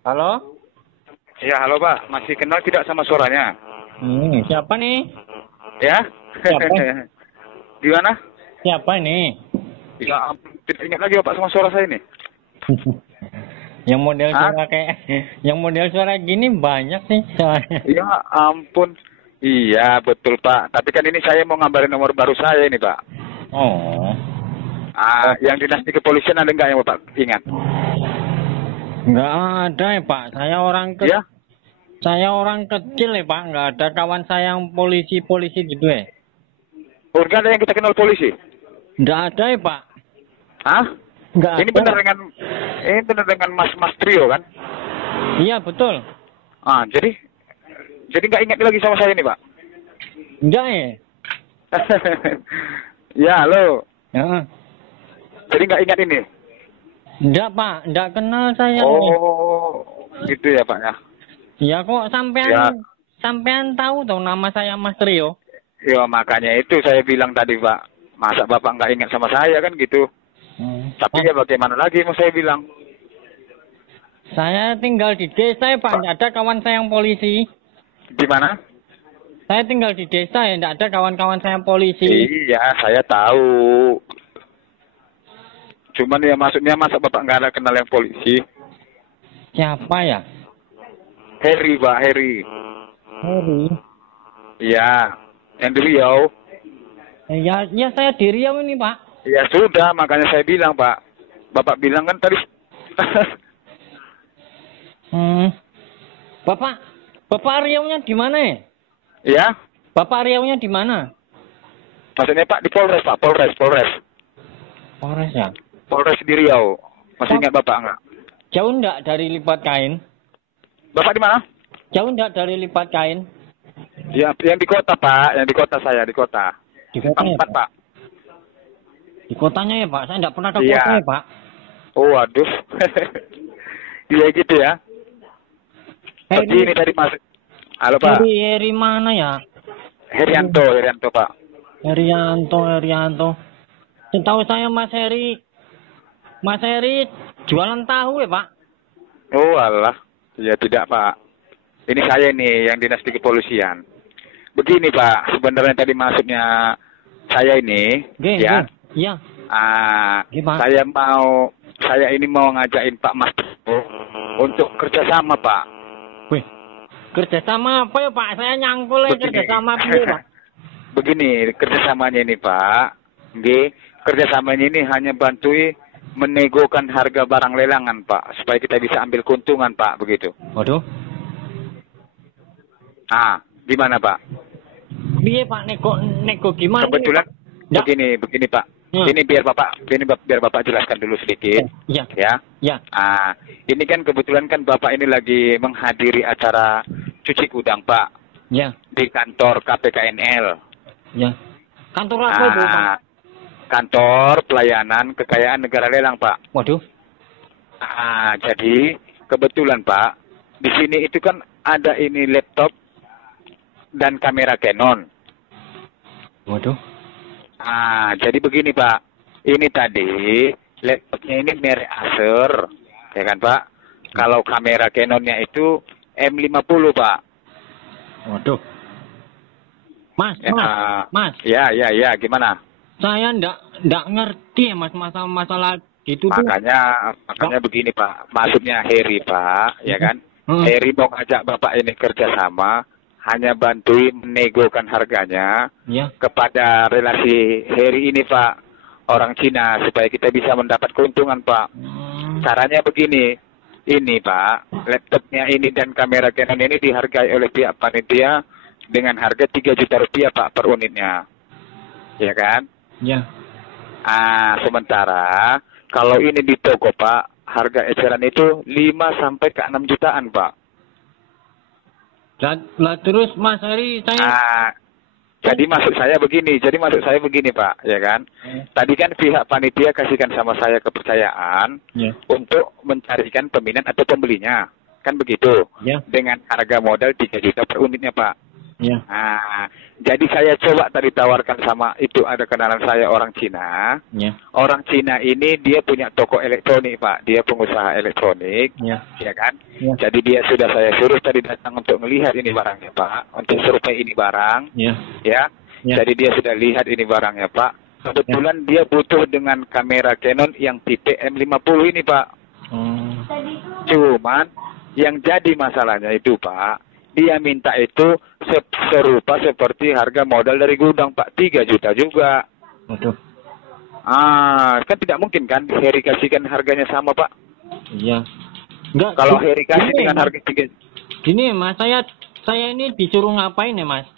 Halo? Ya, halo Pak. Masih kenal tidak sama suaranya? Siapa nih? Ya? Siapa? Gimana? Siapa ini? Ya, tidak ingat lagi Pak sama suara saya ini. Yang model Hah? suara kayak, yang model suara gini banyak sih soalnya. Ya ampun. Iya, betul Pak. Tapi kan ini saya mau ngabarin nomor baru saya ini Pak. Oh, Yang dinasti kepolisian ada nggak yang Bapak ingat? nggak ada ya Pak. Ya? Saya orang kecil ya Pak. Nggak ada kawan saya yang polisi-polisi gitu ya. Oh, nggak ada yang kita kenal polisi? Nggak ada ya Pak. Hah? Nggak Ini ada. benar dengan Mas Trio kan? Iya betul. Jadi nggak ingat lagi sama saya ini Pak? Nggak ya. Ya, halo. Ya. Jadi nggak ingat ini? Nggak Pak. Nggak kenal saya. Oh, gitu ya Pak ya. Ya kok Ya, sampean tahu dong nama saya Mas Trio. ya makanya itu saya bilang tadi Pak. Masa Bapak nggak ingat sama saya kan gitu. Tapi ya bagaimana lagi mau saya bilang. Saya tinggal di desa ya Pak, tidak ada kawan saya yang polisi. Di mana? Saya tinggal di desa ya, tidak ada kawan-kawan saya yang polisi. Iya, saya tahu. Cuman ya maksudnya masa Bapak nggak ada kenal yang polisi? Siapa ya? Heri Pak, Heri. Heri. Iya, yang di Riau. Ya saya di Riau ini Pak. Ya sudah, makanya saya bilang Pak. Bapak bilang kan tadi. Bapak Riau-nya di mana ya? Ya, Bapak Riau-nya di mana? maksudnya Pak di Polres Pak, Polres. Polres ya. Polres di Riau. Masih ingat Bapak nggak? Jauh enggak dari lipat kain? Bapak di mana? Jauh enggak dari lipat kain? Ya, yang di kota Pak, yang di kota saya di kota. Di kota ya Tempat Pak? Pak. Di kotanya ya Pak, saya enggak pernah ke Iya. kota ya Pak. Oh waduh. Iya gitu ya. Begini tadi Mas. Halo Pak. Heri mana ya? Herianto Pak. Herianto. Setahu saya Mas Heri jualan tahu ya Pak? Oh alah. Ya tidak Pak. Ini saya nih yang dinasti kepolisian. Begini Pak, sebenarnya tadi maksudnya saya ini, ya. Iya. Gimana? Saya ini mau ngajakin Pak Mas untuk kerjasama Pak. Wih, kerjasama apa ya Pak? Saya nyangkul ya kerjasama apa ya Pak? Begini, kerjasamanya ini Pak, kerjasamanya ini hanya bantui menegokan harga barang lelangan Pak, supaya kita bisa ambil keuntungan Pak, begitu. Waduh. Gimana Pak? Iya Pak, nego gimana? Kebetulan begini Pak. Ini biar Bapak jelaskan dulu sedikit. Iya. Ya. Ini kan kebetulan kan Bapak ini lagi menghadiri acara cuci gudang Pak. Ya. Di kantor KPKNL. Ya. Kantor apa itu Pak? Kantor Pelayanan Kekayaan Negara Lelang Pak. Waduh. Jadi kebetulan Pak, di sini itu kan ada ini laptop dan kamera Canon. Waduh. Jadi begini Pak, ini tadi laptopnya ini merek Acer, ya kan Pak? Kalau kamera Canonnya itu M50 Pak. Waduh. Mas. Ya, gimana? Saya ndak ngerti ya Mas masalah gitu tuh. Makanya begini Pak, maksudnya Heri Pak, ya kan? Heri mau ngajak Bapak ini kerjasama, hanya bantuin menegokan harganya kepada relasi Heri ini Pak, orang Cina, supaya kita bisa mendapat keuntungan Pak. Caranya begini, ini Pak, laptopnya ini dan kamera Canon ini dihargai oleh pihak panitia dengan harga 3 juta rupiah Pak per unitnya, ya kan? Ya. Sementara kalau ini di toko Pak, harga eceran itu 5 sampai ke 6 jutaan Pak. Lah terus Mas Heri saya jadi maksud saya begini Pak, ya kan? Tadi kan pihak panitia kasihkan sama saya kepercayaan untuk mencarikan peminat atau pembelinya. Kan begitu? Ya. Dengan harga modal 3 juta per unitnya Pak. Ya. Nah, jadi saya coba tadi tawarkan sama itu ada kenalan saya orang Cina. Ya. Orang Cina ini dia punya toko elektronik Pak, dia pengusaha elektronik, Ya. ya kan? Ya. Jadi dia sudah saya suruh tadi datang untuk melihat ini barangnya Pak, untuk survei ini barang, Ya. ya. Ya. Jadi dia sudah lihat ini barangnya Pak. Kebetulan dia butuh dengan kamera Canon yang tipe M50 ini Pak. Cuman yang jadi masalahnya itu Pak, dia minta itu serupa seperti harga modal dari gudang Pak, 3 juta juga. Waduh. Kan tidak mungkin kan Heri kasihkan harganya sama Pak. Iya. Enggak. Kalau Heri kasih dengan harga 3. Gini Mas, saya ini disuruh ngapain ya Mas?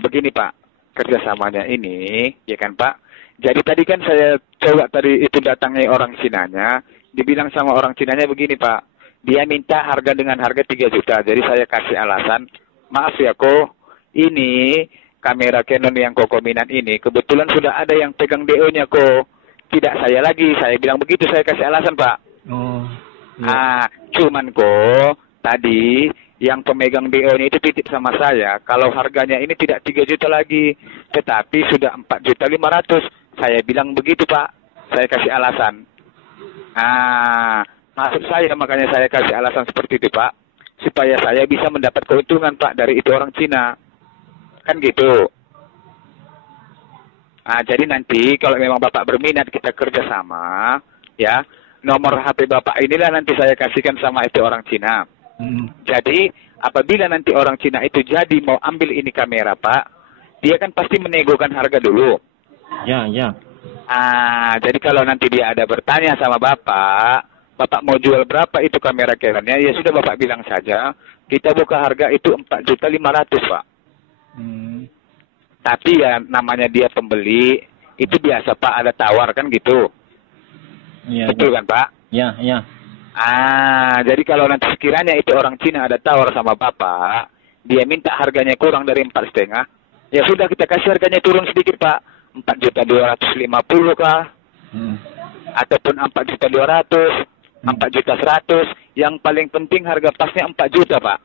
Begini Pak, kerjasamanya ini, ya kan Pak. Jadi tadi kan saya coba tadi itu datangnya orang Cinanya, dibilang sama orang Cinanya begini Pak. Dia minta harga dengan harga 3 juta. Jadi saya kasih alasan, maaf ya Ko, ini kamera Canon yang Koko minat ini, kebetulan sudah ada yang pegang DO-nya Ko. Tidak saya lagi, saya bilang begitu, saya kasih alasan Pak. Cuman Ko, tadi yang pemegang DO-nya itu titip sama saya, kalau harganya ini tidak 3 juta lagi, tetapi sudah 4.500.000. Saya bilang begitu Pak, saya kasih alasan. Maksud saya, makanya saya kasih alasan seperti itu Pak, supaya saya bisa mendapat keuntungan Pak dari itu orang Cina. Kan gitu. Jadi nanti kalau memang Bapak berminat kita kerjasama, ya, nomor HP Bapak inilah nanti saya kasihkan sama itu orang Cina. Jadi apabila nanti orang Cina itu jadi mau ambil ini kamera Pak, dia kan pasti menegokan harga dulu. Ya, ya. Jadi kalau nanti dia ada bertanya sama Bapak mau jual berapa itu kamera Canonnya, ya sudah Bapak bilang saja, kita buka harga itu 4.500.000 Pak. Tapi ya namanya dia pembeli, itu biasa Pak, ada tawar kan gitu. Ya, betul kan Pak? Ya, ya. Jadi kalau nanti sekiranya itu orang Cina ada tawar sama Bapak, dia minta harganya kurang dari 4,5, ya sudah kita kasih harganya turun sedikit Pak, 4.250.000 kah? Ataupun 4.200.000, 4.100.000, yang paling penting harga pasnya 4 juta Pak.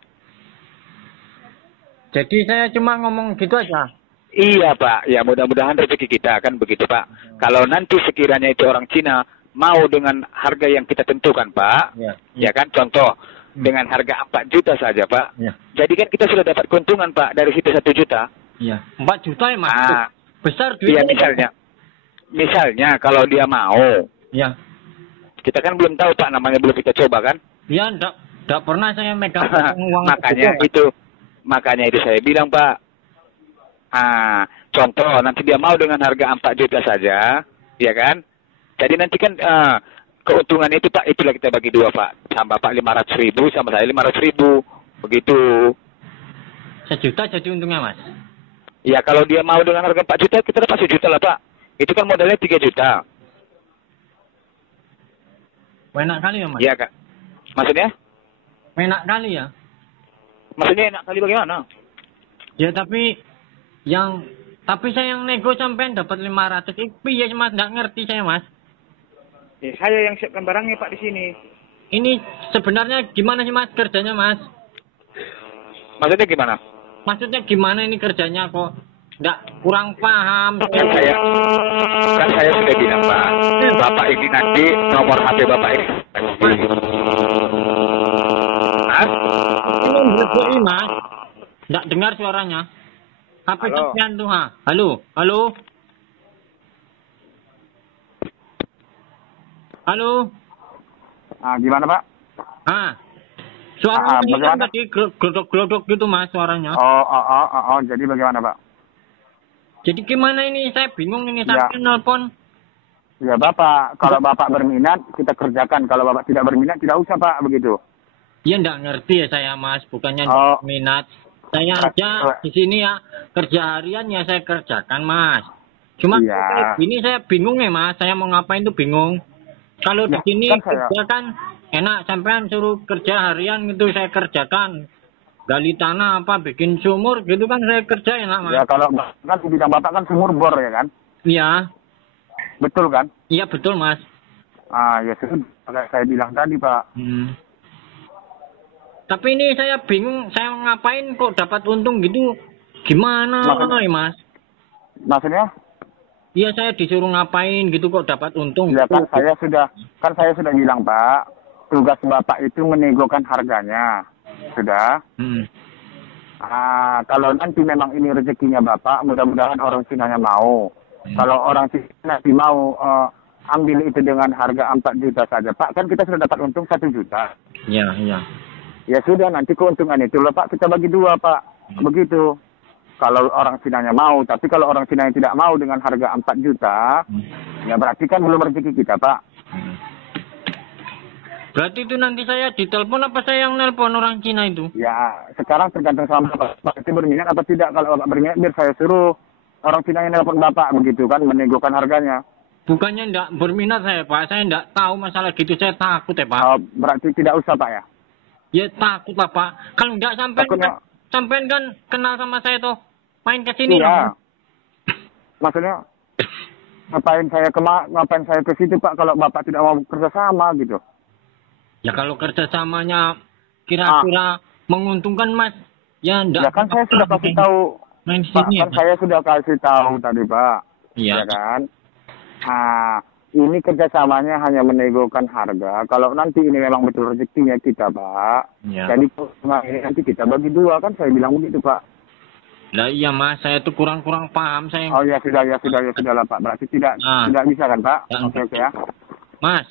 Jadi saya cuma ngomong gitu aja. Iya Pak, ya mudah-mudahan rezeki kita kan begitu Pak. Kalau nanti sekiranya itu orang Cina mau dengan harga yang kita tentukan Pak, ya kan, contoh dengan harga 4 juta saja Pak. Jadi kan kita sudah dapat keuntungan Pak dari situ 1 juta. 4 juta ya Mas. Besar duitnya. Iya misalnya kalau dia mau. Ya. Kita kan belum tahu Pak, namanya belum kita coba kan. Iya, enggak pernah saya megang uang. Makanya itu saya bilang Pak. Contoh nanti dia mau dengan harga 4 juta saja, ya kan? Jadi nanti kan keuntungan itu Pak, itulah kita bagi 2 Pak. Sama Bapak 500.000, sama saya 500.000. Begitu. 1 juta jadi untungnya Mas. Ya kalau dia mau dengan harga 4 juta, kita dapat 1 juta lah Pak. Itu kan modalnya 3 juta. Enak kali ya Mas? Iya Kak. Maksudnya? Enak kali ya? Maksudnya enak kali bagaimana? Ya tapi saya yang nego sampai dapat 500. Iya Mas, enggak ngerti saya Mas. Ya, saya yang siapkan barangnya Pak di sini. Ini sebenarnya gimana sih Mas kerjanya Mas? Maksudnya gimana? Maksudnya gimana ini kerjanya kok? Enggak, kurang paham. Kan saya sudah bilang Pak, Bapak ini nanti nomor HP Bapak ini. Ini berbeda Mas. Enggak dengar suaranya. HP sekian tuh ha. Halo, halo. Halo. Gimana Pak? Suaranya kan tadi glodok-glodok gitu Mas suaranya. Jadi bagaimana Pak? Jadi gimana ini? Saya bingung ini sampai nelpon. Ya Bapak, kalau Bapak berminat kita kerjakan. Kalau Bapak tidak berminat tidak usah Pak, begitu. Ya enggak ngerti ya saya Mas, bukannya minat. Saya aja di sini ya kerja harian ya saya kerjakan Mas. Cuma ini saya bingung ya Mas, saya mau ngapain tuh bingung. Kalau di sini kerja kan enak, sampean suruh kerja harian gitu saya kerjakan. Gali tanah apa, bikin sumur gitu kan saya kerja enak Mas. Ya kalau kan di bidang Bapak kan sumur bor ya kan? Iya. Betul kan? Iya betul Mas. Ya sudah, kayak saya bilang tadi Pak. Tapi ini saya bingung, saya ngapain kok dapat untung gitu. Gimana Mas? Maksudnya? Iya, saya disuruh ngapain gitu kok dapat untung. Ya kan saya sudah bilang Pak, tugas Bapak itu menegokan harganya. Sudah. Kalau nanti memang ini rezekinya Bapak, mudah-mudahan orang Cina mau. Kalau orang Cina nanti mau ambil itu dengan harga 4 juta saja, Pak, kan kita sudah dapat untung 1 juta. Iya, iya. Ya sudah, nanti keuntungan itu loh Pak, kita bagi 2 Pak. Begitu. Kalau orang Cina mau, tapi kalau orang Cina yang tidak mau dengan harga 4 juta, ya berarti kan belum rezeki kita Pak. Berarti itu nanti saya ditelepon apa saya yang nelpon orang Cina itu? Ya, sekarang tergantung sama Bapak itu berminat apa tidak. Kalau Bapak berminat, biar saya suruh orang Cina yang nelpon Bapak begitu kan, menegokan harganya. Bukannya enggak berminat saya Pak, saya enggak tahu masalah gitu, saya takut ya Pak. Berarti tidak usah Pak ya? Ya takut lah Pak, kalau enggak sampean kan kenal sama saya tuh, main ke sini. Iya. Maksudnya, ngapain saya ke situ Pak kalau Bapak tidak mau kerja sama gitu? Ya kalau kerjasamanya kira-kira menguntungkan Mas, ya enggak. Ya kan saya sudah kasih tahu, main Pak, sini, kan saya sudah kasih tahu tadi Pak. Iya. Ya kan? Ini kerjasamanya hanya menegokan harga. Kalau nanti ini memang betul rezekinya kita Pak, jadi ini nanti kita bagi 2 kan, saya bilang begitu Pak. Lah iya Mas, saya tuh kurang paham saya. Oh ya sudah lah Pak. Berarti tidak bisa kan Pak? Oke ya. Mas,